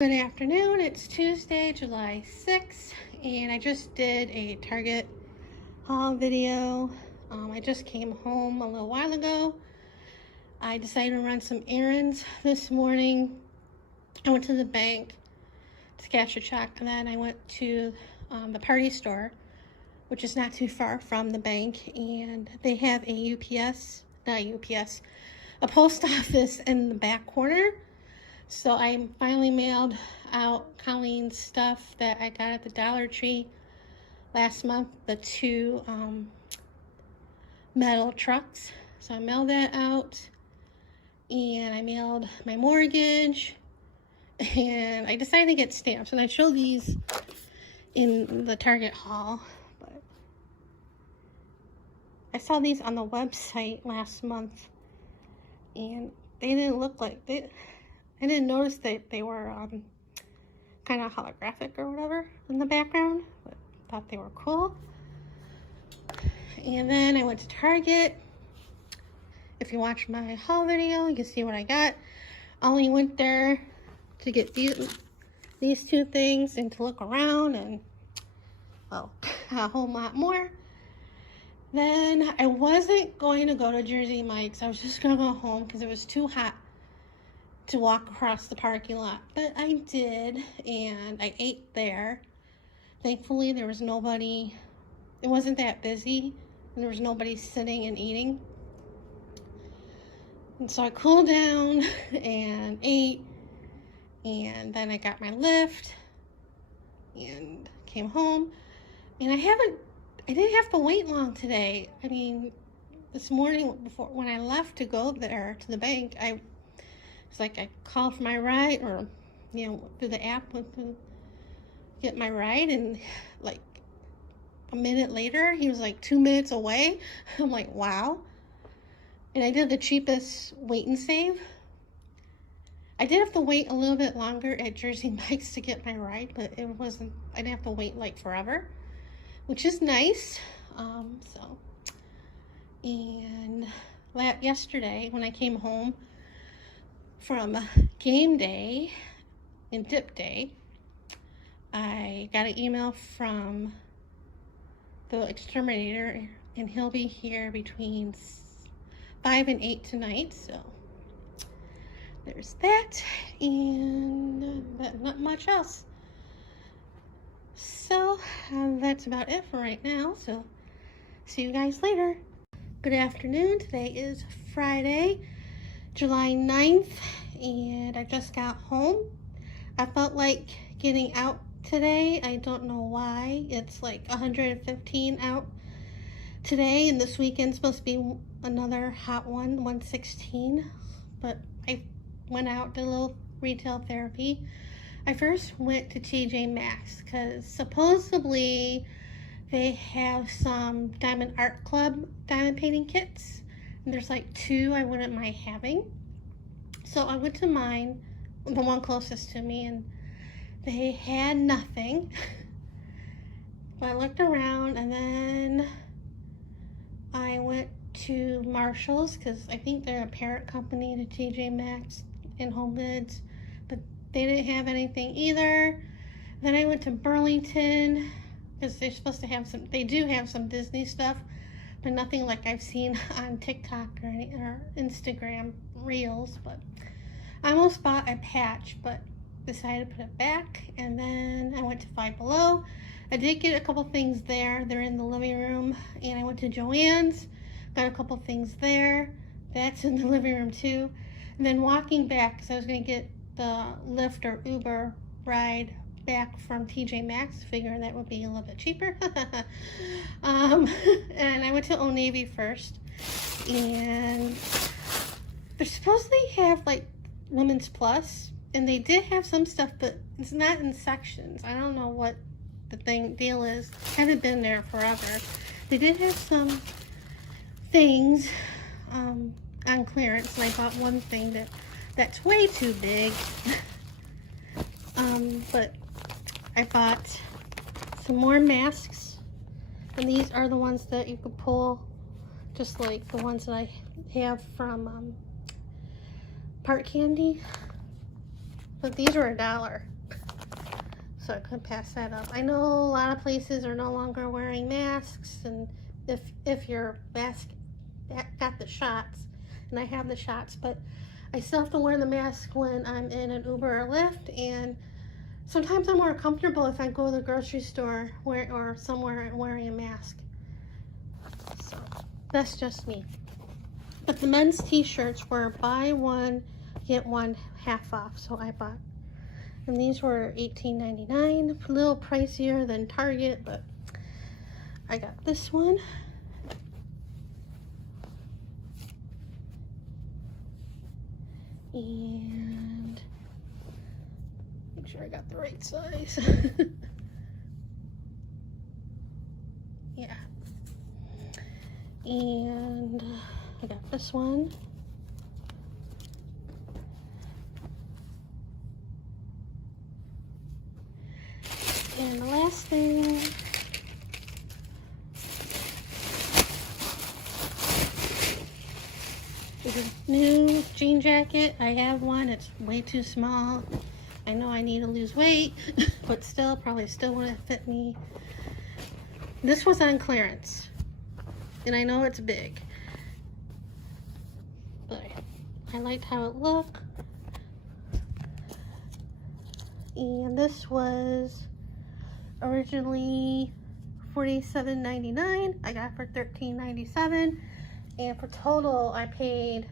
Good afternoon, it's Tuesday, July 6th, and I just did a Target haul video. I just came home a little while ago. I decided to run some errands this morning. I went to the bank to cash a check, and then I went to the party store, which is not too far from the bank, and they have a a post office in the back corner. So I finally mailed out Colleen's stuff that I got at the Dollar Tree last month, the two metal trucks. So I mailed that out, and I mailed my mortgage, and I decided to get stamps. And I showed these in the Target haul, but I saw these on the website last month, and they didn't look like I didn't notice that they were kind of holographic or whatever in the background, but thought they were cool. And then I went to Target. If you watch my haul video, you can see what I got. I only went there to get these two things and to look around, and well, a whole lot more. Then I wasn't going to go to Jersey Mike's. I was just gonna go home because it was too hot to walk across the parking lot, but I did, and I ate there. Thankfully, there was nobody. It wasn't that busy, and there was nobody sitting and eating. And so I cooled down and ate, and then I got my lift and came home. And I didn't have to wait long today. I mean, this morning when I left to go there to the bank, it's like I called for my ride, or through the app to get my ride, and like a minute later he was like 2 minutes away. I'm like, wow. And I did the cheapest wait and save. I did have to wait a little bit longer at Jersey Mike's to get my ride, but I didn't have to wait like forever, which is nice. And yesterday when I came home from game day and dip day, I got an email from the exterminator, and he'll be here between 5 and 8 tonight. So there's that, and not much else. So that's about it for right now. So see you guys later. Good afternoon. Today is Friday, July 9th, and I just got home. I felt like getting out today. I don't know why. It's like 115 out today, and this weekend's supposed to be another hot one, 116. But I went out, did a little retail therapy. I first went to TJ Maxx because supposedly they have some Diamond Art Club diamond painting kits. And there's like 2 I wouldn't mind having. So I went to mine, the one closest to me, and they had nothing. But I looked around, and then I went to Marshall's because I think they're a parent company to TJ Maxx and Home Goods, but they didn't have anything either. Then I went to Burlington because they're supposed to have they do have some Disney stuff, but nothing like I've seen on TikTok or Instagram Reels. But I almost bought a patch, but decided to put it back. And then I went to Five Below. I did get a couple things there. They're in the living room. And I went to Joann's, got a couple things there. That's in the living room too. And then walking back, because I was going to get the Lyft or Uber ride back from TJ Maxx, figuring that would be a little bit cheaper. And I went to Old Navy first, and they supposedly have like Women's Plus, and they did have some stuff, but it's not in sections. I don't know what the deal is. Haven't been there forever. They did have some things on clearance, and I bought one thing that's way too big. But I bought some more masks, and these are the ones that you could pull, just like the ones that I have from Part Candy. But these were $1. So I couldn't pass that up. I know a lot of places are no longer wearing masks, and if your mask got the shots, and I have the shots, but I still have to wear the mask when I'm in an Uber or Lyft, and sometimes I'm more comfortable if I go to the grocery store or somewhere wearing a mask. So that's just me. But the men's t-shirts were buy one, get one half off, so I bought. And these were $18.99, a little pricier than Target, but I got this one. And make sure I got the right size. Yeah. And I got this one. And the last thing is a new jean jacket. I have one. It's way too small. I know I need to lose weight, but still, probably still wouldn't fit me. This was on clearance, and I know it's big, but I liked how it looked. And this was originally $47.99. I got it for $13.97, and for total I paid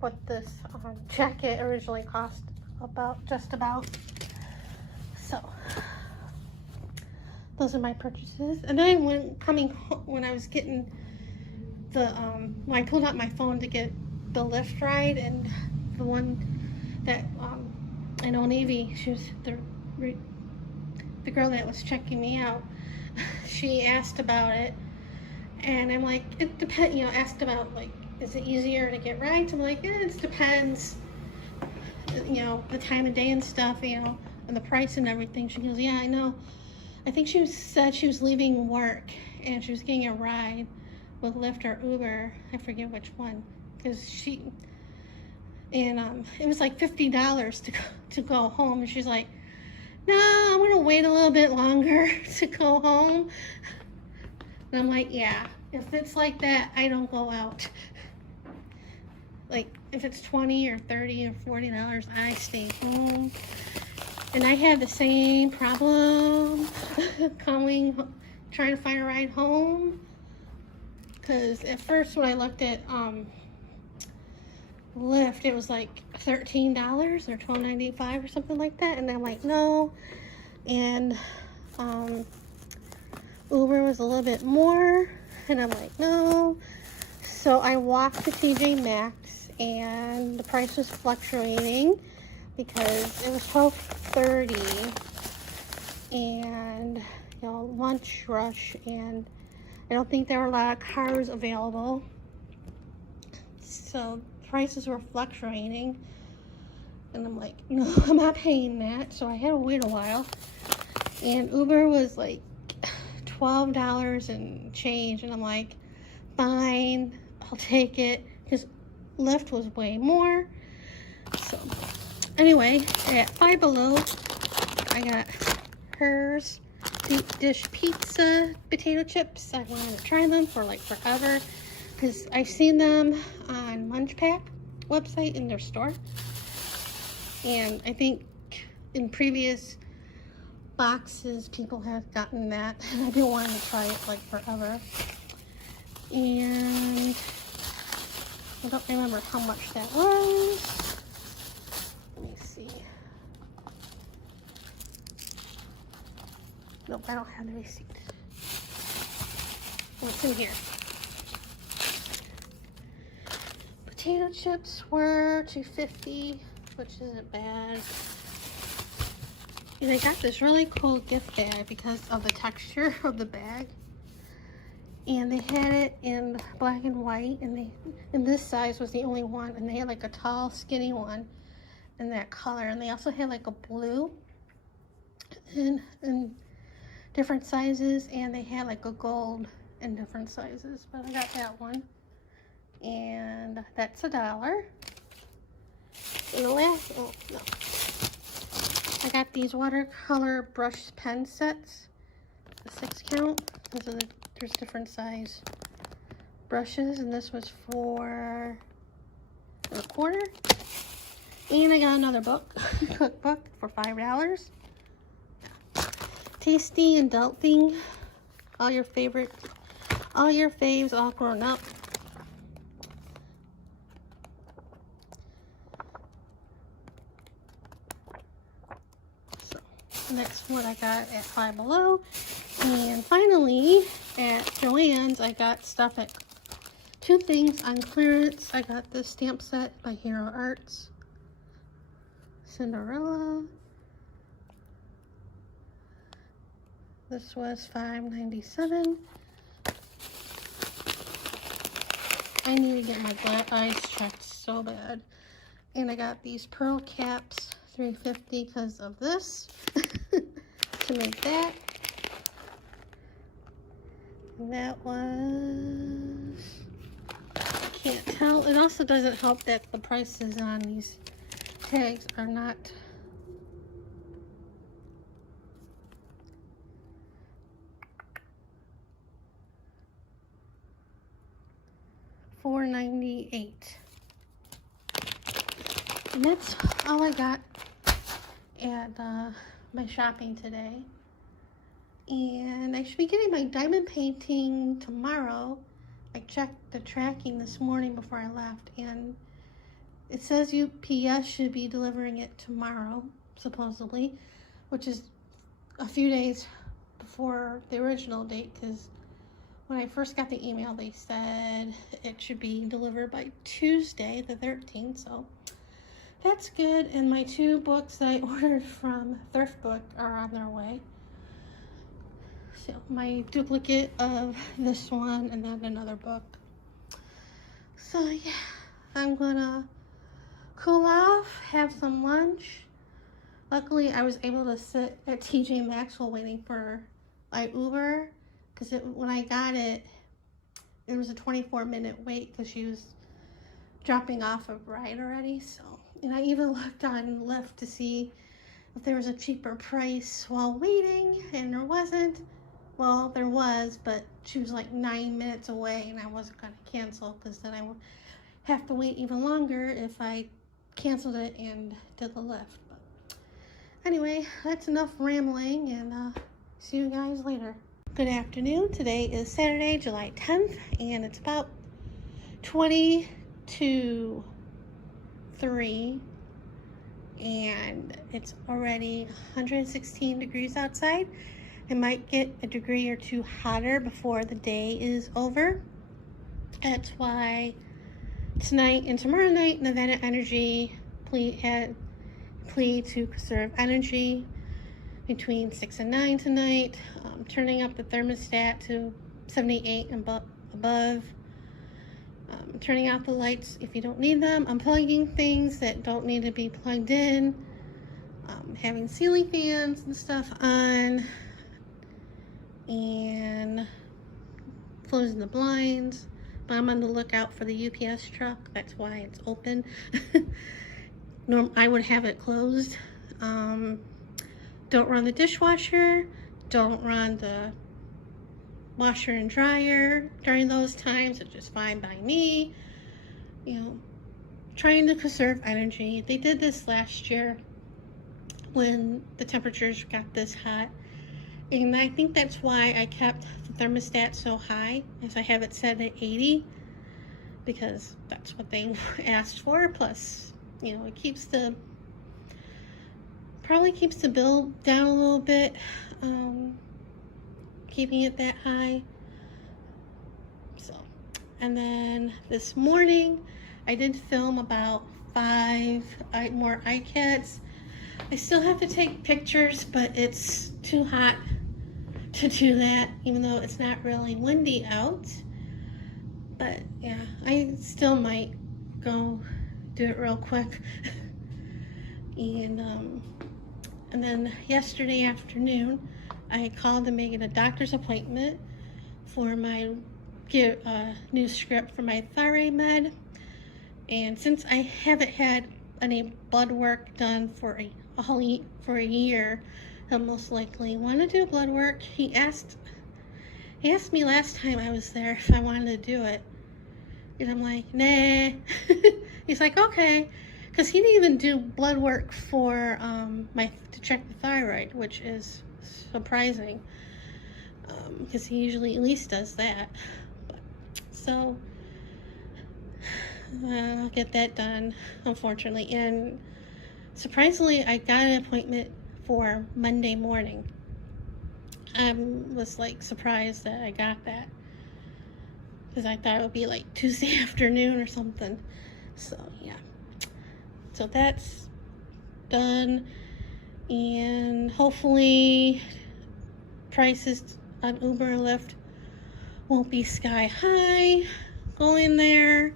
what this jacket originally cost, just about. So those are my purchases. And then when I was getting the when I pulled out my phone to get the Lyft ride, and the one that I know Navy, she was the girl that was checking me out, she asked about it, and I'm like, it depends, asked about, like, is it easier to get rides? I'm like, it depends, the time of day and stuff, and the price and everything. She goes, yeah, I know. I think said she was leaving work, and she was getting a ride with Lyft or Uber. I forget which one, because it was like $50 to go home, and she's like, no, I'm gonna wait a little bit longer to go home. And I'm like, yeah, if it's like that, I don't go out. Like, if it's $20 or $30 or $40, I stay home. And I had the same problem trying to find a ride home. Because at first when I looked at Lyft, it was like $13 or $12.95 or something like that, and I'm like, no. And Uber was a little bit more, and I'm like, no. So I walked to TJ Maxx, and the price was fluctuating because it was $12.30, and lunch rush, and I don't think there were a lot of cars available, so prices were fluctuating, and I'm like, no, I'm not paying that. So I had to wait a while, and Uber was like $12 and change, and I'm like, fine, I'll take it, because Lyft was way more. So anyway, at Five Below, I got hers deep dish pizza potato chips. I wanted to try them for like forever, because I've seen them on Munch Pack website in their store, and I think in previous boxes people have gotten that, and I've been wanting to try it like forever. And I don't remember how much that was. Let me see. Nope, I don't have the receipt. What's in here? Potato chips were $2.50, which isn't bad. And I got this really cool gift bag because of the texture of the bag. And they had it in black and white, and this size was the only one, and they had like a tall, skinny one in that color, and they also had like a blue in different sizes, and they had like a gold in different sizes, but I got that one. And that's $1. And the last, I got these watercolor brush pen sets, the 6 count. There's different size brushes, and this was for a quarter. And I got another book, cookbook for $5. Tasty Adulting, all your faves all grown up. So next one I got at Five Below. And finally at Joann's I got stuff at 2 things on clearance. I got this stamp set by Hero Arts, Cinderella. This was $5.97. I need to get my black eyes checked so bad. And I got these pearl caps, $3.50 because of this, to make that. And that was, I can't tell. It also doesn't help that the prices on these tags are not $4.98. And that's all I got at my shopping today. And I should be getting my diamond painting tomorrow. I checked the tracking this morning before I left, and it says UPS should be delivering it tomorrow, supposedly, which is a few days before the original date, because when I first got the email, they said it should be delivered by Tuesday, the 13th, so that's good. And my 2 books that I ordered from Thrift Book are on their way. So my duplicate of this one and then another book. So yeah, I'm gonna cool off, have some lunch. Luckily, I was able to sit at TJ Maxx while waiting for my Uber, because when I got it, it was a 24-minute wait because she was dropping off a ride already. So, and I even looked on Lyft to see if there was a cheaper price while waiting, and there wasn't. Well, there was, but she was like 9 minutes away, and I wasn't going to cancel because then I would have to wait even longer if I canceled it and did the Lyft. But anyway, that's enough rambling, and see you guys later. Good afternoon. Today is Saturday, July 10th, and it's about 20 to 3, and it's already 116 degrees outside. It might get a degree or 2 hotter before the day is over. That's why tonight and tomorrow night, Nevada Energy plea to conserve energy between 6 and 9 tonight. Turning up the thermostat to 78 and above. Turning out the lights if you don't need them. Unplugging things that don't need to be plugged in. Having ceiling fans and stuff on. And closing the blinds. But I'm on the lookout for the UPS truck. That's why it's open. I would have it closed. Don't run the dishwasher. Don't run the washer and dryer during those times. It's just fine by me. You know, trying to conserve energy. They did this last year when the temperatures got this hot. And I think that's why I kept the thermostat so high, as I have it set at 80, because that's what they asked for. Plus, you know, it probably keeps the bill down a little bit, keeping it that high. So, and then this morning, I did film about 5 more iCats. I still have to take pictures, but it's too hot to do that, even though it's not really windy out. But yeah, I still might go do it real quick. And then yesterday afternoon, I called to make it a doctor's appointment for my new script for my thyroid med. And since I haven't had any blood work done for for a year. He'll most likely want to do blood work. He asked me last time I was there if I wanted to do it. And I'm like, nah. He's like, okay. Because he didn't even do blood work for to check the thyroid, which is surprising. Because he usually at least does that. So, I'll get that done, unfortunately. And surprisingly, I got an appointment for Monday morning. I was like surprised that I got that, because I thought it would be like Tuesday afternoon or something. So yeah, so that's done, and hopefully prices on Uber and Lyft won't be sky high going there,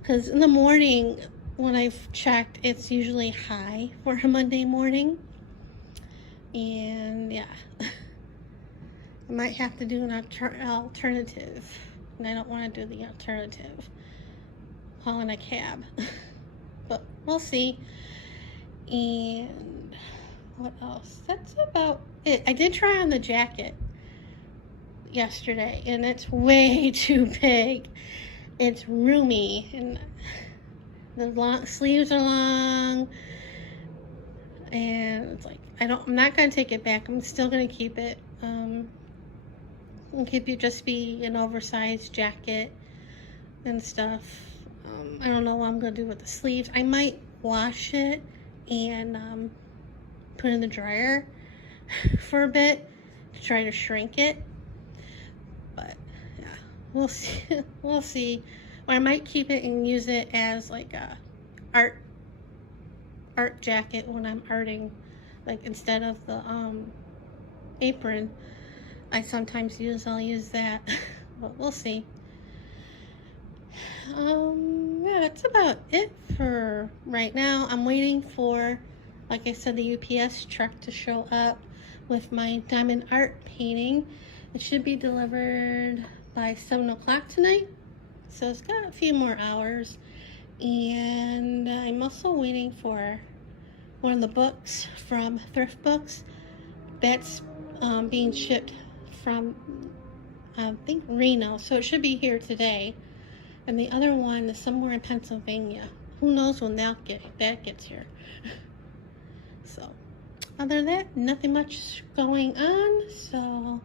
because in the morning when I've checked, it's usually high for a Monday morning. And yeah, I might have to do an alternative, and I don't want to do the alternative, calling a cab. But we'll see. And what else? That's about it. I did try on the jacket yesterday, and it's way too big. It's roomy, and the long sleeves are long, and it's like, I'm not gonna take it back. I'm still gonna keep it. Just be an oversized jacket and stuff. I don't know what I'm gonna do with the sleeves. I might wash it and put it in the dryer for a bit to try to shrink it. But yeah, we'll see. We'll see. Or I might keep it and use it as like a art jacket when I'm arting, like instead of the apron I'll use that. But we'll see. Yeah, that's about it for right now. I'm waiting for, like I said, the UPS truck to show up with my diamond art painting. It should be delivered by 7 o'clock tonight, so it's got a few more hours. And I'm also waiting for one of the books from Thrift Books. That's being shipped from, I think, Reno, so it should be here today. And the other one is somewhere in Pennsylvania. Who knows when that gets here. So, other than that, nothing much going on. So,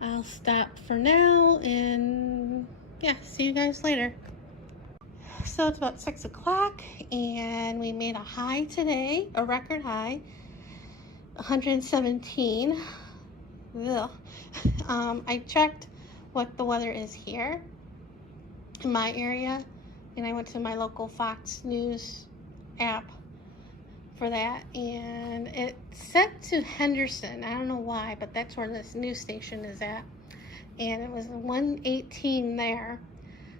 I'll stop for now, and yeah, see you guys later. So it's about 6 o'clock, and we made a high today, a record high, 117. Ugh. I checked what the weather is here in my area, and I went to my local Fox News app for that, and it's set to Henderson. I don't know why, but that's where this news station is at, and it was 118 there.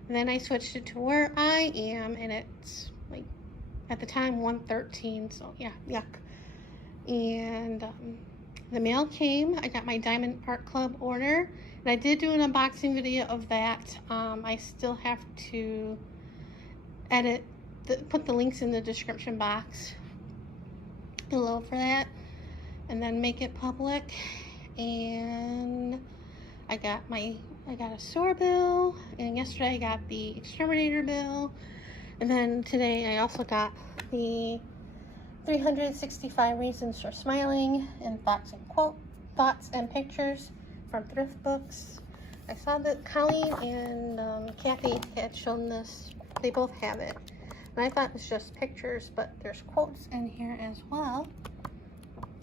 And then I switched it to where I am, and it's like at the time 113. So yeah, yuck. And the mail came. I got my Diamond Art Club order, and I did do an unboxing video of that. I still have to put the links in the description box below for that, and then make it public. And I got a store bill, and yesterday I got the exterminator bill, and then today I also got the 365 Reasons for Smiling and Thoughts and Pictures from Thrift Books. I saw that Colleen and Kathy had shown this. They both have it. And I thought it was just pictures, but there's quotes in here as well.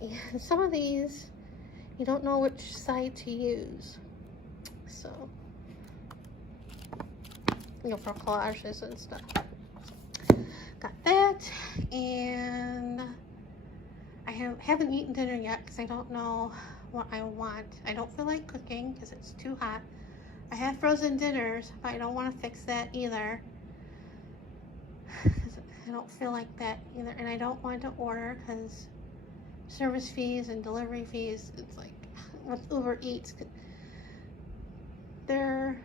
And some of these, you don't know which side to use. So, for collages and stuff. Got that, and I haven't eaten dinner yet because I don't know what I want. I don't feel like cooking because it's too hot. I have frozen dinners, but I don't want to fix that either because I don't feel like that either, and I don't want to order because service fees and delivery fees. It's like with Uber Eats, their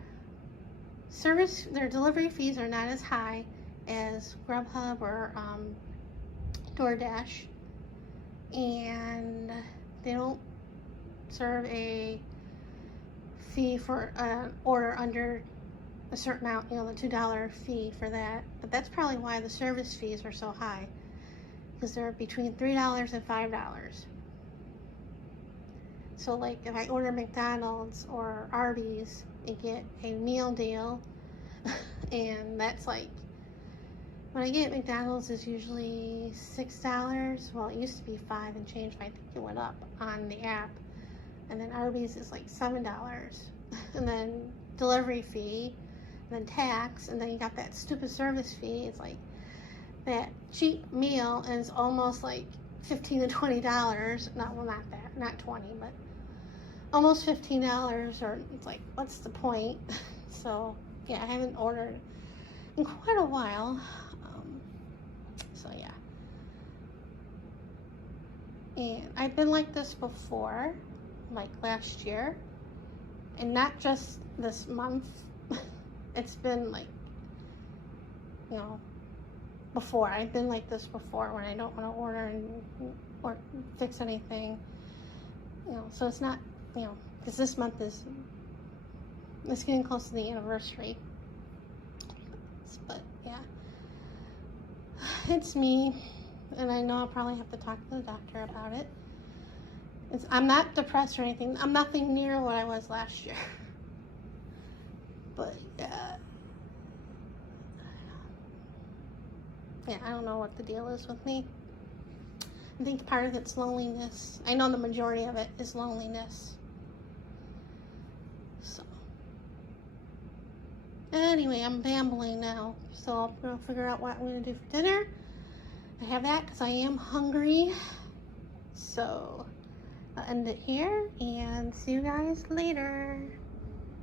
delivery fees are not as high as Grubhub or DoorDash. and they don't serve a fee for an order under a certain amount, you know, the $2 fee for that. But that's probably why the service fees are so high, because they're between $3 and $5. So like if I order McDonald's or Arby's, I get a meal deal and that's like, when I get McDonald's is usually $6. Well, it used to be 5 and change, but I think it went up on the app. And then Arby's is like $7. And then delivery fee, and then tax, and then you got that stupid service fee. It's like that cheap meal is almost like $15 to $20. Not that, not 20, but almost $15. Or it's like, what's the point? So yeah, I haven't ordered in quite a while. So yeah, and I've been like this before, like last year, and not just this month. It's been like, you know, before. I've been like this before when I don't want to order or fix anything, you know. So it's not, you know, because this month it's getting close to the anniversary. But yeah, it's me, and I know I'll probably have to talk to the doctor about it. I'm not depressed or anything. I'm nothing near what I was last year. But yeah, I don't know what the deal is with me. I think part of it's loneliness. I know the majority of it is loneliness. So anyway, I'm rambling now, so I'm gonna figure out what I'm gonna do for dinner. I have that because I am hungry. So I'll end it here and see you guys later.